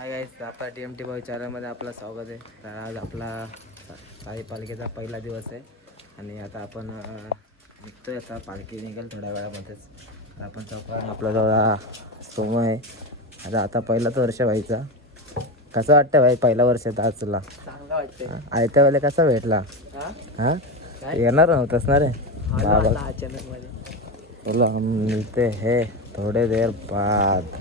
Hi guys आपला T M T boy चॅनलमध्ये आपलं स्वागत आहे. तर आज आपला साई पालखीचा पहिला दिवस आहे. आणि आता आपण निघतोय आता पालखी निघेल थोड्या वेळामध्येच. तर आपण चौकात आपला जवळ सोमू आहे. आता आता पहिलाच वर्ष व्हायचा. कसं वाटतं भाई पहिला वर्ष आहे आज तुला आयत्या वेळेला कसा भेटला? हा? येणार नव्हतंस ना रे बाबा बोलो मिलते हैं थोड़े देर बाद.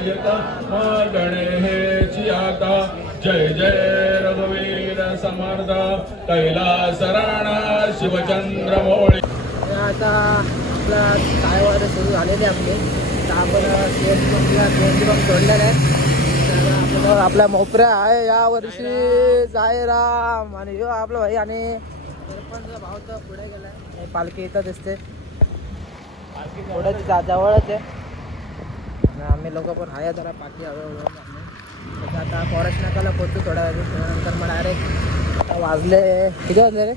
जगुनायका मा आता जय जय रघुवीर समर्थ कैलास राणा शिवचंद्र मोळे आता आपला काय सुरू झालेले आपले तर आपण सीएनजी पंपला सीएनजी पंप सोडलेला आहे तर आपला मोपऱ्या आहे या वर्षी जायराम आणि ह्यो आपला भाई आणि सरपंच भाऊ तर पुढे गेला पालखी इथं दिसते पुढे जवळच आहे आम्ही लोक पण आहे जरा पाठी हळूहळू आम्ही. आता फॉरेस्ट नाकाला पोहोचू थोड्या वेळ त्यानंतर मग डायरेक्ट वाजले किती वाजले रे?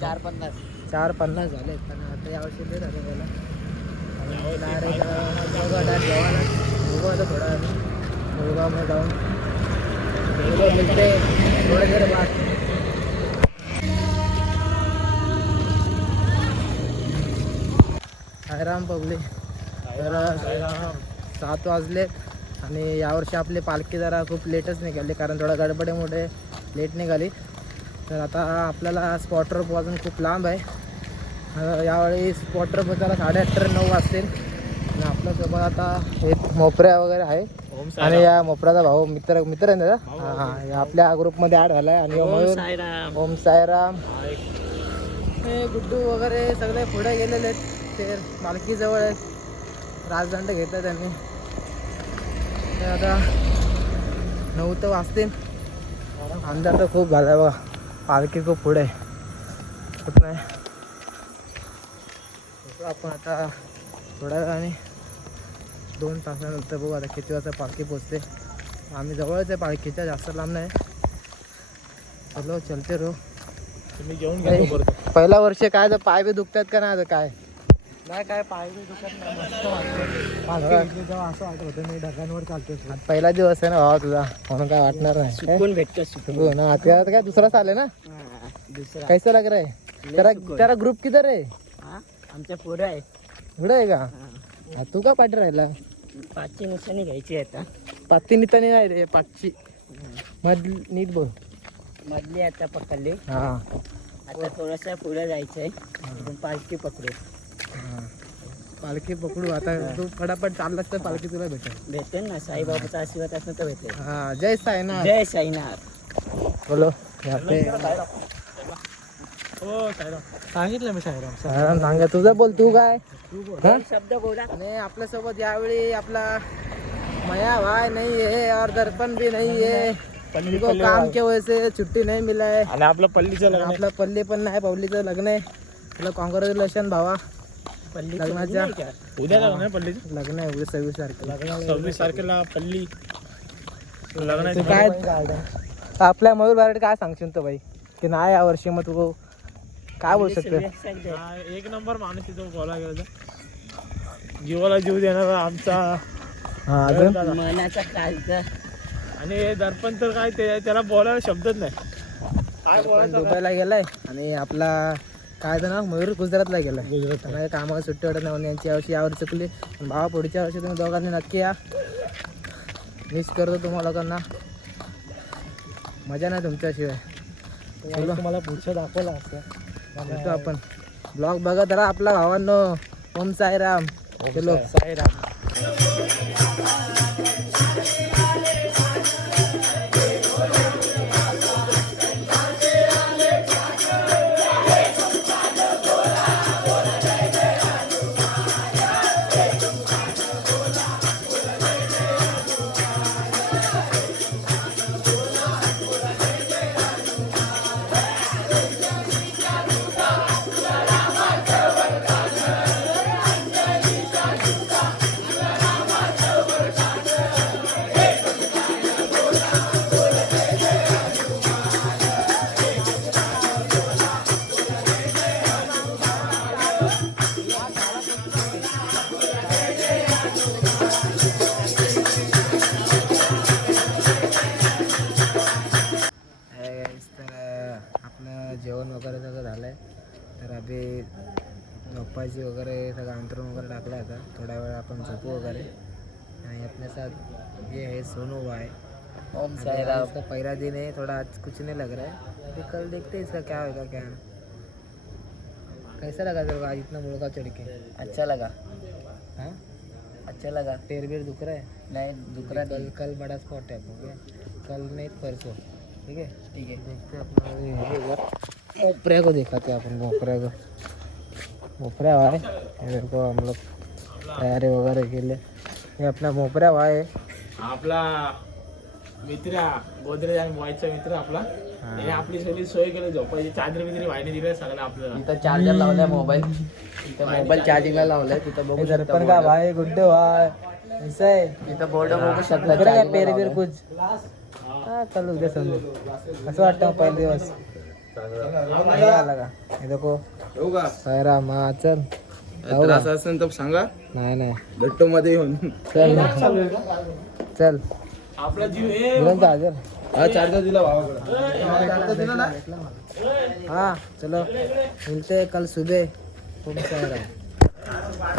चार पन्नास. चार पन्नास झाले पण आता यावर्षी नाही झाले मला डायरेक्ट डायरेक्ट जेवायला थोडा वेळ मुळगावमध्ये जाऊन. मुळगाव मिळते थोडे जर बाद सायराम पब्लिक. तर सात वाजले आणि यावर्षी आपली पालखी जरा खूप लेटच निघाली कारण थोडा गडबडीमुळे लेट निघाली. तर आता आपल्याला स्पॉटरपासून खूप लांब आहे. यावेळी स्पॉटर जरा साडेआठ तर नऊ वाजतील. आणि आपल्यासोबत आता एक मोपऱ्या वगैरे आहे. आणि या मोपऱ्याचा भाऊ मित्र मित्र आहे ना? हा हा. आपल्या ग्रुपमध्ये ॲड झालाय आणि मयूर ओम सायराम हे गुड्डू वगैरे सगळे पुढे गेलेले आहेत. ते पालखीजवळ आहेत. राजदंड घेतात त्यांनी. ते आता नऊ तर वाजतील. अंधार तर खूप झाला बघा. पालखी खूप पुढे. कुठं नाही. आपण आता थोड्या वेळाने दोन तासानंतर बघू आता किती वाजता पालखी पोचते आम्ही जवळच आहे पालखीच्या जास्त लांब नाही. चलो चलते रो तुम्ही घेऊन पहिला वर्ष काय तर पाय बी दुखतात का नाही आता काय? नाही काय नाही मस्त तेव्हा असं वाटत होतं मी ढगांवर चालतो पहिला दिवस आहे ना भावा तुझा म्हणून काय वाटणार नाही. भेटतो सुकून. ना आता आता काय दुसरा चालेल ना? दुसरा. कैसा लग रहा है? तेरा तेरा ग्रुप किधर आहे? आमच्या पुढे आहे. पुढे आहे का? हा, तू का पाठी राहिला? पाचशे निशाणी घ्यायची आता. पाचची नितानी नाही रे पाचची. मध नीट बोल. मधली आता पकडली. हा. आता थोडंसं पुढे जायचंय. पालखी पकडू. हा. पालखी पकडू. आता तू फटाफट चाललास तर पालखी तुला भेटेल. भेटेल ना साईबाबाचा आशीर्वाद असं तर भेटेल. हा जय साईनाथ. जय साईनाथ. बोलो यहाँ पे हो सांगितलं मी साईराम. साईराम सांगा तुझं बोल तू काय? शब्द बोला. आणि आपल्यासोबत यावेळी आपला मया भाई नहीं है और दर्पण भी नहीं है उनको काम के वजह से छुट्टी नहीं मिला है आणि आपलं पल्लीचं आपलं पल्ली पण नाही पवलीचं लग्न आहे. तुला कॉंग्रॅच्युलेशन भावा. पल्ली लग्नाच्या उद्या लग्न आहे पल्लीचं? लग्न आहे उद्या सव्वीस तारखेला. सव्वीस तारखेला पल्ली. लग्न तू काय आपल्या मयूर बारड काय सांगशील तो भाई की नाही या वर्षी मग तू काय बोलू शकतो? एक नंबर माणूस तिथं बोला गेला जीवाला जीव देणारा आमचा हा अजून? मनाचा कालचा आणि हे दर्पण तर काय ते त्याला बोलायला शब्दच नाही. काय बोलायचं दुबईला गेलाय आणि आपला काय तर ना मयूर गुजरातला गेलाय. गुजरात त्यांना कामाला सुट्टी वाटत नाही यांची यावर्षी यावर चुकली. भावा पुढच्या वर्षी तुम्ही दोघांनी नक्की या. मिस करतो तुम्हाला लोकांना. मजा नाही तुमच्याशिवाय. चलो. तुम्हाला पुढचं दाखवलं असतं भेटू आपण. ब्लॉग बघत राहा आपला भावांनो. ओम साईराम. चलो. साईराम. आपलं जेवण वगैरे सगळं झालं आहे तर अभि झोपायची वगैरे सगळं अंतरून वगैरे टाकलं आता. थोड्या वेळ आपण झोपू वगैरे. आणि अपने साथ ये है सोनू भाई. ओम साईराम. पहला दिन है थोड़ा आज कुछ नहीं लग रहा है. कल देखते हैं इसका क्या होगा क्या कैसा लगा तेरे को आज इतना मुड़का चढ़ के? अच्छा लगा. अच्छा लगा पैर बेर दुख रहा है? नाही दुखरा कल कल बड़ा स्पॉट है क्या कल नहीं परसों। ठीक है? ठीक है। देखते हैं अपना है भोपरे को दिखाते हैं अपन भोपरे को? भोपरा भाई इधर को हम लोग तैयारी वगैरह के लिए। ये अपना भोपरा भाई है। आपला मित्र गोदरेज आणि मोबाईलचा मित्र आपला. त्याने आपली सगळी सोय केली झोपायची चादर बिदरी वाहिनी दिले सगळं आपल्याला. इथं चार्जर लावलाय मोबाईल. मोबाईल चार्जिंगला लावलाय तिथं बघू शकता दर्पण का भाई गुड्डे भाई ऐसा? है तिथं बोर्ड बघू शकता लग रहा charging ला पेर बीर लावलाय. कुछ। हाँ समजू असं वाटतं पहिले दिवस। आला का हे देखो। येऊ का सायराम चल। जाऊ त्रास का? असेल तर सांगा. नाही नाही। मध्ये येऊन. चल। चल आपला जीव हे बुलंद हजर हा चार्जर दिला भावाकडे. चार्जर दिला ना? हाँ चलो। मिलते हैं कल सुबह। ओम साईराम